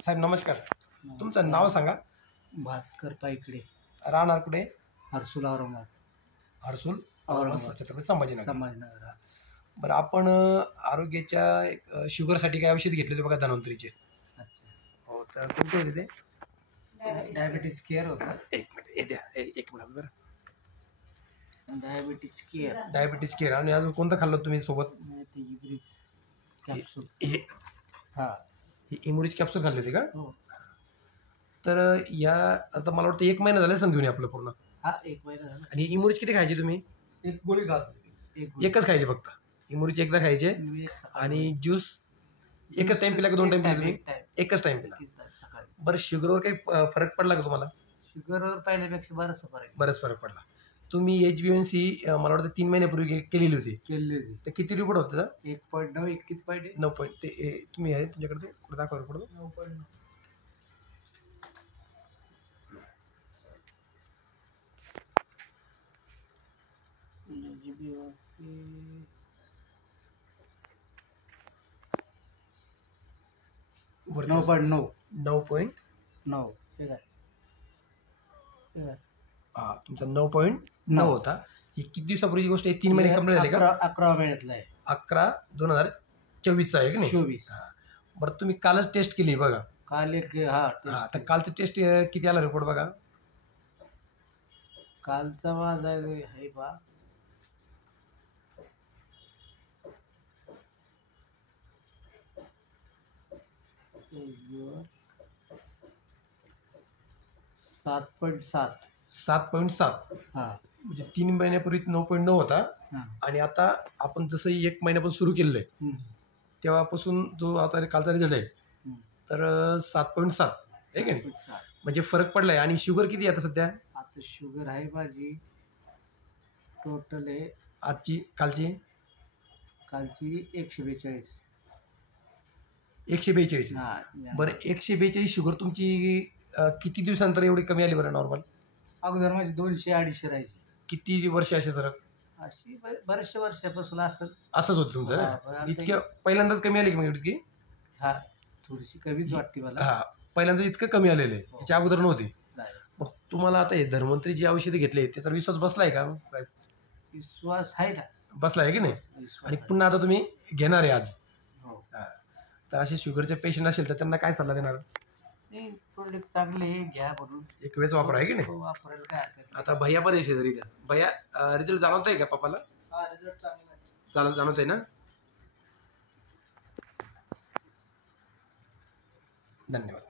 साहेब नमस्कार. तुमचं नाव सांगा. भास्कर पायकडे, राहणार कुठे? हर्सुल औरंगाबाद. हर्सुल औरंगाबाद. छत्रपती संभाजीनगर. संभाजीनगर. बरं, आपण आरोग्याच्या शुगरसाठी काय औषध घेतले होते बघा धन्वंतरीचे? अच्छा. हो, तर कोणते होते ते? डायबिटीज केअर होतं. एक मिनिट, हे द्या, एक मिनिट बरं. Diabetes care. Diabetes care. आणि अजून कोणतं खाल्लं तुम्ही सोबत? ते इब्रिक्स कॅप्सूल. हे हां, इमुरिज कॅप्सूल खाल्ले होते का? हो. तर या आता मला वाटतं 1 महिना झाला सण घेऊन आपलं पूर्ण. हा, 1 महिना झाला. आणि इमुरिज किती खायचे तुम्ही? एक गोळी खातो. एकच खायचे फक्त? इमुरिज एकदा खायचे आणि ज्यूस एकच टाइम पिला का 2 टाइम पिला तुम्ही? एकच टाइम पिला. सकाळी. बरं, शुगरवर काही फरक पडला का तुम्हाला? शुगरवर पहिल्यापेक्षा बराच फरक पडला. तुम्ही HbA1c मला वाटतं 3 महिन्यापूर्वी केलेली होती. केलेली. तर किती रिपोर्ट होता? 1.9. किती पाहिजे? 9 पॉईंट. ते तुम्ही आहे तुमच्याकडे ते कुठे दाखवा रिपोर्ट? 9.9. वरती 9.9. 9.9. ठीक आहे. हा, तुमचा 9.9 होता. ही किती दिवसापूर्वीची गोष्ट आहे? 3 महिने कंप्लीट झाले का? 11 महिन्यातला आहे. 11/2024 आहे की नाही? 24. बरं, तुम्ही कालच टेस्ट केली बघा. काल एक तर कालचं टेस्ट किती आला रिपोर्ट बघा? कालचा माझा आहे बा 7.7. 7.7. हा, म्हणजे 3 महिन्यापूर्वी 9.9 होता. आणि आता आपण जसं 1 महिन्यापासून सुरू केलेलं आहे तेव्हापासून जो आता कालचा रिझल्ट आहे तर 7.7 आहे की नाही? म्हणजे फरक पडलाय. आणि शुगर किती आहे आता सध्या? आता शुगर आहे माझी टोटल आहे आजची कालची 142. 142. हा. बरं, 142 शुगर तुमची किती दिवसानंतर एवढी कमी आली बरं नॉर्मल? अगोदर माझी 200-250 राहायची. किती वर्ष असे सर? अशी बऱ्याचशा वर्षापासून असंच होतं तुमचं ना? इतक्या पहिल्यांदाच कमी आली की मग इतकी? हा, थोडीशी कमीच वाटते मला. हा, पहिल्यांदा इतकं कमी आलेलं आहे, याच्या अगोदर नव्हती. मग तुम्हाला आता हे धन्वंतरी जी औषधे घेतली त्याचा विश्वास बसलाय का? विश्वास आहे ना? बसलाय आहे की नाही? आणि पुन्हा आता तुम्ही घेणार आहे आज. हो. तर असे शुगरचे पेशंट असेल तर त्यांना काय सल्ला देणार? नाही, प्रोडक्ट चांगले घ्या म्हणून एक वेळेस वापरा आहे की नाही? वापरायला काय हरकत नाही. आता भैया पण आहे शेजारी द्या. भैया, रिझल्ट जाणवत आहे का पप्पाला? हा, रिझल्ट चांगला आहे. जाणवत आहे ना? धन्यवाद.